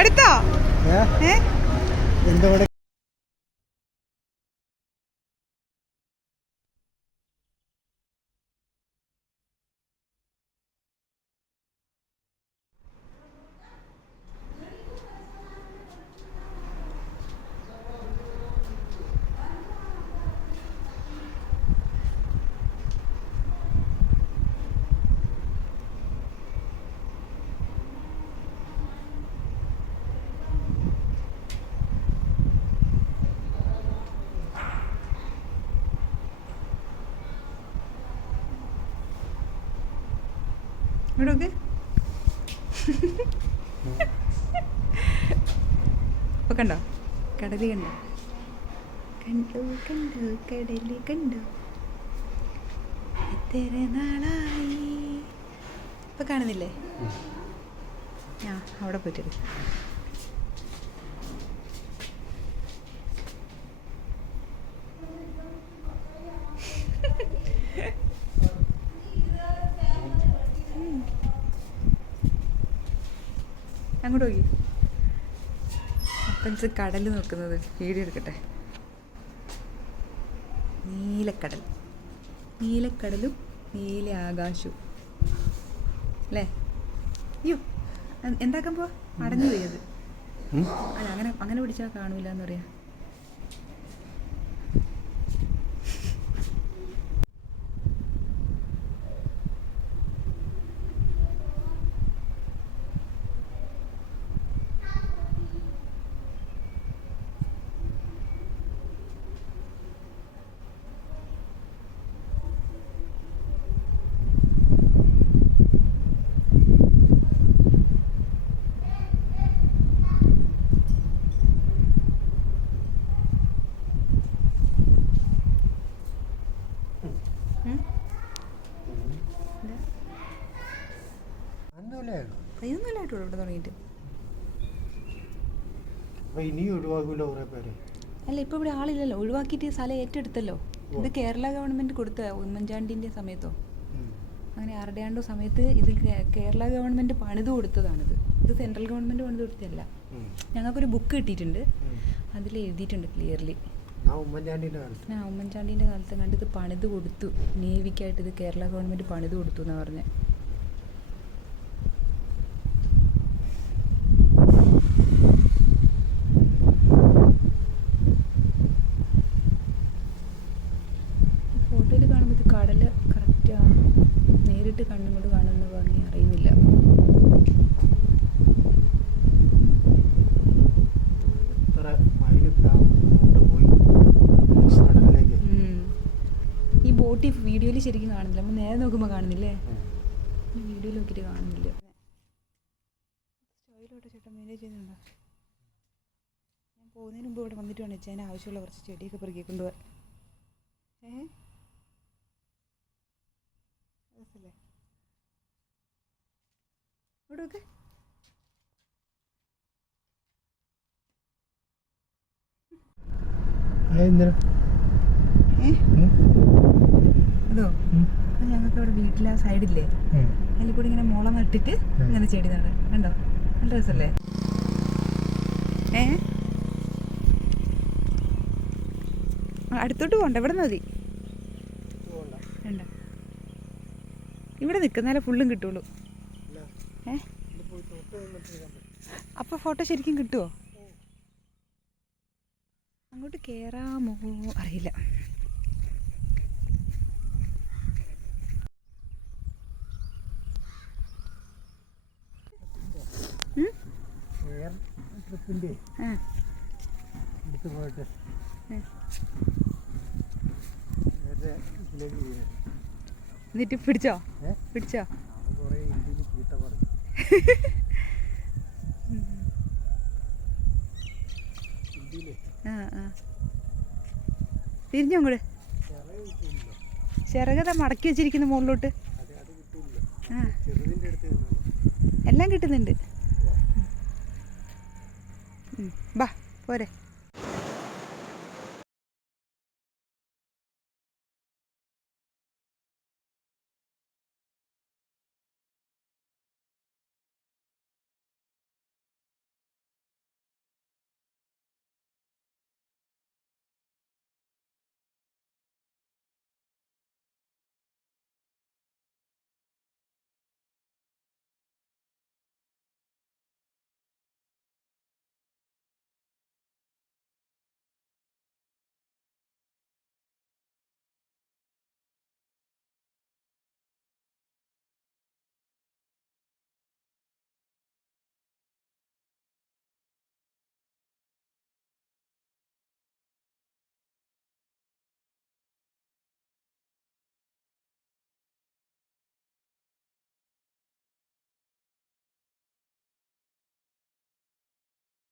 മടുത്തോ? എന്താ ഇവിടൊക്കെ ഇപ്പൊ കണ്ടോ കടല് കണ്ടോ? കണ്ടു കണ്ടു കടല് കണ്ടു എത്ര നാളായി. ഇപ്പൊ കാണുന്നില്ലേ? ആ അവിടെ പോയിട്ട് അങ്ങോട്ട് പോയി. അപ്പൻസ് കടൽ നോക്കുന്നത് വീഡിയോ എടുക്കട്ടെ. നീലക്കടൽ, നീലക്കടലും നീല ആകാശവും അല്ലേ? അയ്യോ എന്താക്കാൻ പോവാ? അടഞ്ഞു പോയി അത്. അല്ല അങ്ങനെ അങ്ങനെ പിടിച്ചാൽ കാണൂല എന്ന് പറയാ. ഇതൊന്നുമില്ലായിട്ടുള്ളൂ ഇവിടെ തുടങ്ങിയിട്ട്. അല്ല ഇപ്പൊ ഇവിടെ ആളില്ലല്ലോ, ഒഴിവാക്കിയിട്ട് സ്ഥലം ഏറ്റെടുത്തല്ലോ. ഇത് കേരള ഗവൺമെന്റ് കൊടുത്ത ഉമ്മൻചാണ്ടിന്റെ സമയത്തോ അങ്ങനെ ആരുടെയാണ്ടോ സമയത്ത് ഇത് കേരള ഗവൺമെന്റ് പണിത് കൊടുത്തതാണിത്. ഇത് സെൻട്രൽ ഗവൺമെന്റ് പണിത് കൊടുത്തതല്ല. ഞങ്ങൾക്കൊരു ബുക്ക് കിട്ടിയിട്ടുണ്ട്, അതിൽ എഴുതിയിട്ടുണ്ട് ക്ലിയർലി. ഉമ്മൻചാണ്ടിന്റെ കാലത്ത് കണ്ട് ഇത് പണിത് കൊടുത്തു, നേവിക്കായിട്ട് ഇത് കേരള ഗവൺമെന്റ് പണിത് കൊടുത്തു എന്നാ പറഞ്ഞത്. ഫോട്ടോയിൽ കാണുമ്പോൾ ഇത് കടല് കറക്റ്റാ, നേരിട്ട് കണ്ണും കൊണ്ട് കാണുന്ന ഭംഗി അറിയുന്നില്ല. ഈ ബോട്ട് വീഡിയോയിൽ ശരിക്കും കാണുന്നില്ല, നമ്മൾ നേരെ നോക്കുമ്പോൾ കാണുന്നില്ലേ? വീഡിയോയിൽ നോക്കിയിട്ട് കാണുന്നില്ല. സ്റ്റോയിലോട്ട് ചേട്ടൻ മാനേജ് ചെയ്യുന്നുണ്ടോ? ഞാൻ പോകുന്നതിന് മുമ്പ് ഇവിടെ വന്നിട്ട് വേണം വെച്ചാൽ അതിന് ആവശ്യമുള്ള കുറച്ച് ചെടിയൊക്കെ പെറുക്കി കൊണ്ടുപോകാൻ. രസല്ലേ ഇവിടെ ഒക്കെ? അതോ ഞങ്ങൾക്ക് ഇവിടെ വീട്ടിലെ സൈഡില്ലേ, അതിൽ കൂടി ഇങ്ങനെ മുള നട്ടിട്ട് ഇങ്ങനെ ചെടി നടാൻ കണ്ടോ? നല്ല രസല്ലേ? അടുത്തോട്ട് പോകണ്ട, ഇവിടെ മതി. വേണ്ട, ഇവിടെ നിൽക്കുന്നാലേ ഫുള്ളും കിട്ടുള്ളൂ. അപ്പോൾ ഫോട്ടോ ശരിക്കും കിട്ടുമോ? അങ്ങോട്ട് കയറാമോ അറിയില്ല. എന്നിട്ട് പിടിച്ചോ? പിടിച്ചോ? തിരിഞ്ഞോ അങ്ങോട്ട്? ചിറകത മടക്കി വെച്ചിരിക്കുന്ന മുകളിലോട്ട്. എല്ലാം കിട്ടുന്നുണ്ട്. ബാ പോരെ.